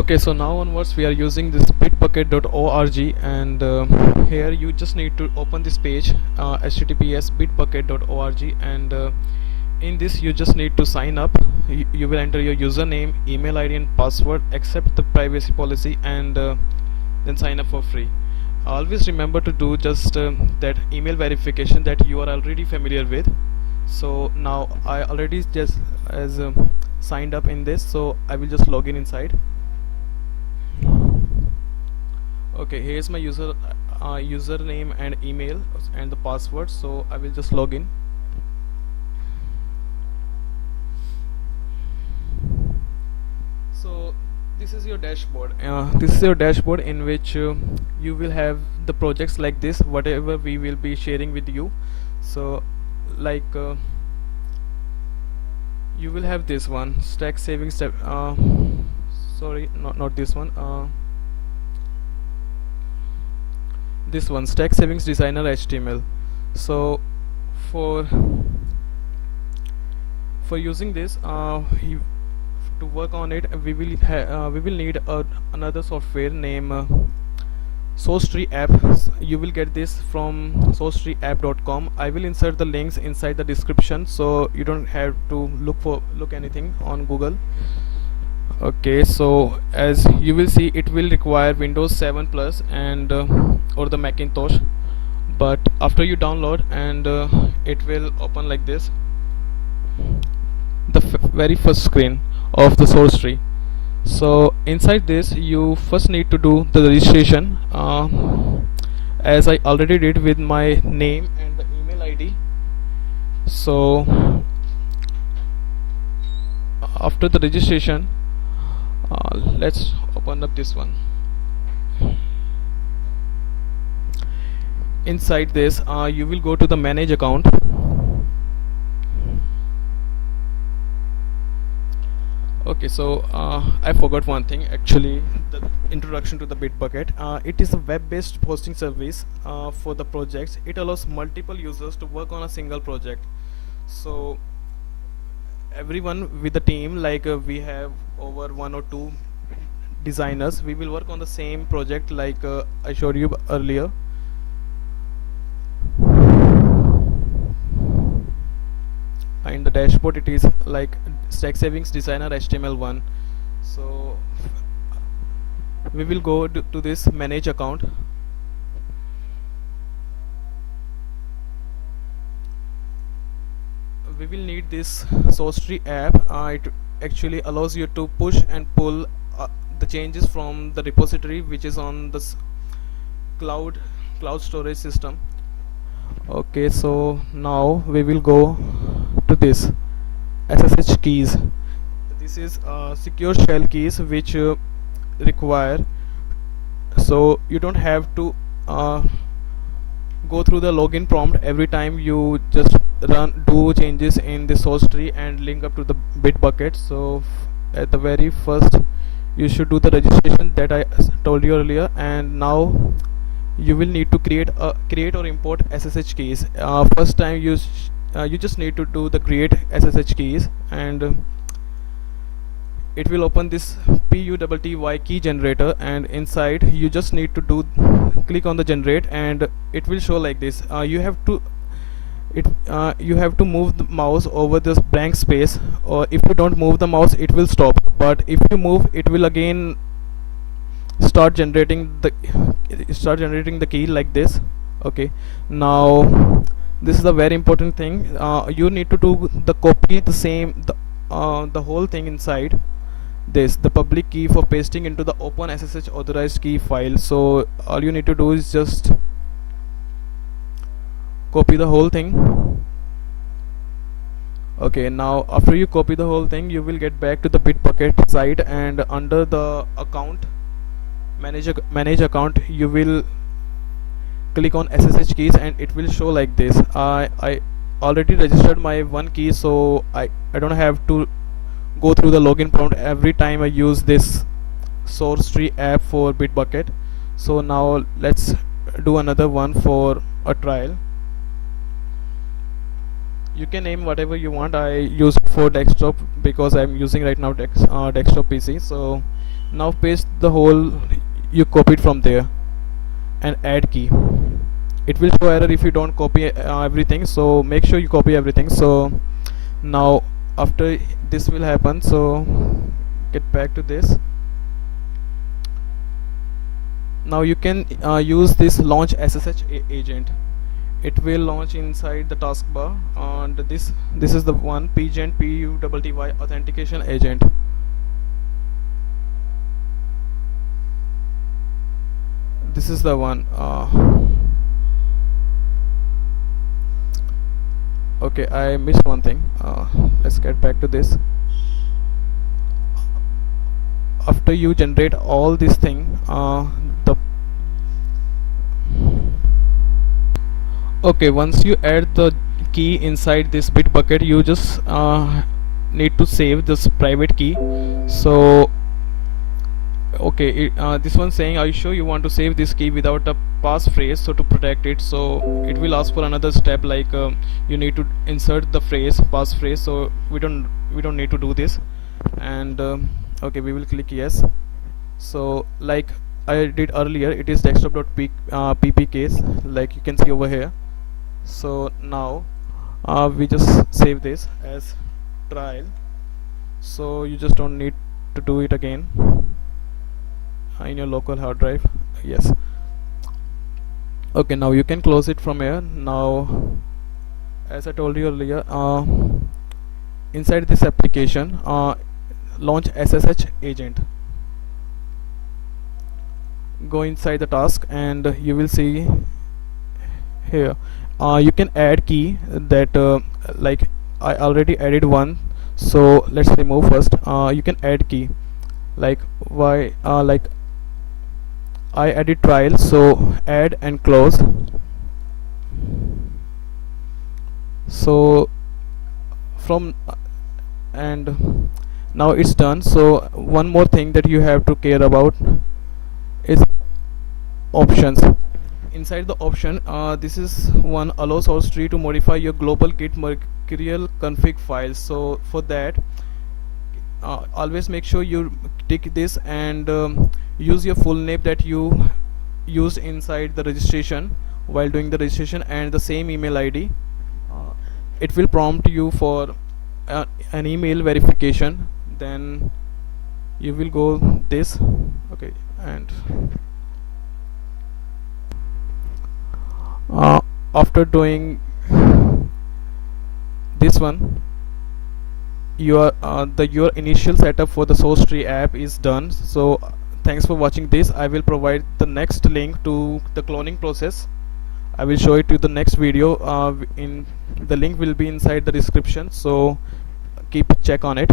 Okay, so now onwards we are using this bitbucket.org, and here you just need to open this page, https bitbucket.org, and in this you just need to sign up. You will enter your username, email ID and password, accept the privacy policy, and then sign up for free. Always remember to do just that email verification that you are already familiar with. So now I already just as signed up in this, so I will just log in inside. Okay, here's my username and email and the password, so I will just log in. So this is your dashboard. This is your dashboard in which you will have the projects like this, whatever we will be sharing with you. So like you will have this one, stack savings step. Sorry, not this one. This one, stack savings designer HTML. So for using this, to work on it, we will need another software named SourceTree app. You will get this from sourcetreeapp.com. I will insert the links inside the description, so you don't have to look anything on Google. Okay, so as you will see, it will require Windows 7 Plus and or the Macintosh, but after you download, and it will open like this, the very first screen of the SourceTree. So inside this you first need to do the registration, as I already did with my name and the email ID. So after the registration, let's open up this one. Inside this, you will go to the manage account. Okay, so I forgot one thing actually, the introduction to the Bitbucket. It is a web-based hosting service for the projects. It allows multiple users to work on a single project. So everyone with the team, like we have over one or two designers, we will work on the same project, like I showed you earlier. In the dashboard it is like stack savings designer HTML1. So we will go to this manage account. We will need this SourceTree app. It actually allows you to push and pull the changes from the repository which is on this cloud storage system. Okay, so now we will go to this SSH keys. This is secure shell keys which require, so you don't have to go through the login prompt every time you just do changes in the SourceTree and link up to the Bitbucket. So at the very first you should do the registration that I told you earlier, and now you will need to create or import SSH keys. First time you just need to do the create SSH keys, and it will open this PUTTY key generator, and inside you just need to click on the generate, and it will show like this. You have to move the mouse over this blank space, or if you don't move the mouse it will stop, but if you move it will again start generating the key like this. Okay, now this is a very important thing. You need to do the copy the whole thing inside this, the public key for pasting into the open SSH authorized key file. So all you need to do is just copy the whole thing. Okay, now after you copy the whole thing, you will get back to the Bitbucket site, and under the account manage account you will click on SSH keys, and it will show like this. I already registered my one key, so I don't have to go through the login prompt every time I use this SourceTree app for Bitbucket. So now let's do another one for a trial. You can name whatever you want. I use it for desktop because I'm using right now desktop PC. So Now paste the whole you copied from there and add key. It will show error if you don't copy everything, so make sure you copy everything. So now after this will happen, so get back to this. Now you can use this launch SSH agent. It will launch inside the taskbar, and this is the one, pgent PUTTY authentication agent. This is the one. Okay, I missed one thing. Let's get back to this. After you generate all this thing, the okay, once you add the key inside this Bitbucket, you just need to save this private key. So okay, this one saying, are you sure you want to save this key without a passphrase, so to protect it? So it will ask for another step, like you need to insert the passphrase. So we don't need to do this. And okay, we will click yes. So like I did earlier, it is desktop.pp case, like you can see over here. So now we just save this as trial, so you just don't need to do it again in your local hard drive. Yes. Okay, now you can close it from here. Now, as I told you earlier, inside this application, launch SSH agent. Go inside the task and you will see here you can add key that like I already added one, so let's remove first. You can add key, like why like I added trial, so add and close. So from and now it's done. So one more thing that you have to care about is options. Inside the option, this is one, allow source tree to modify your global git mercurial config files. So for that, always make sure you tick this and use your full name that you used inside the registration while doing the registration, and the same email ID. It will prompt you for an email verification. Then you will go this. Okay, and after doing this one, your initial setup for the source tree app is done. So thanks for watching this. I will provide the next link to the cloning process. I will show it to the next video. In the link will be inside the description, so keep a check on it.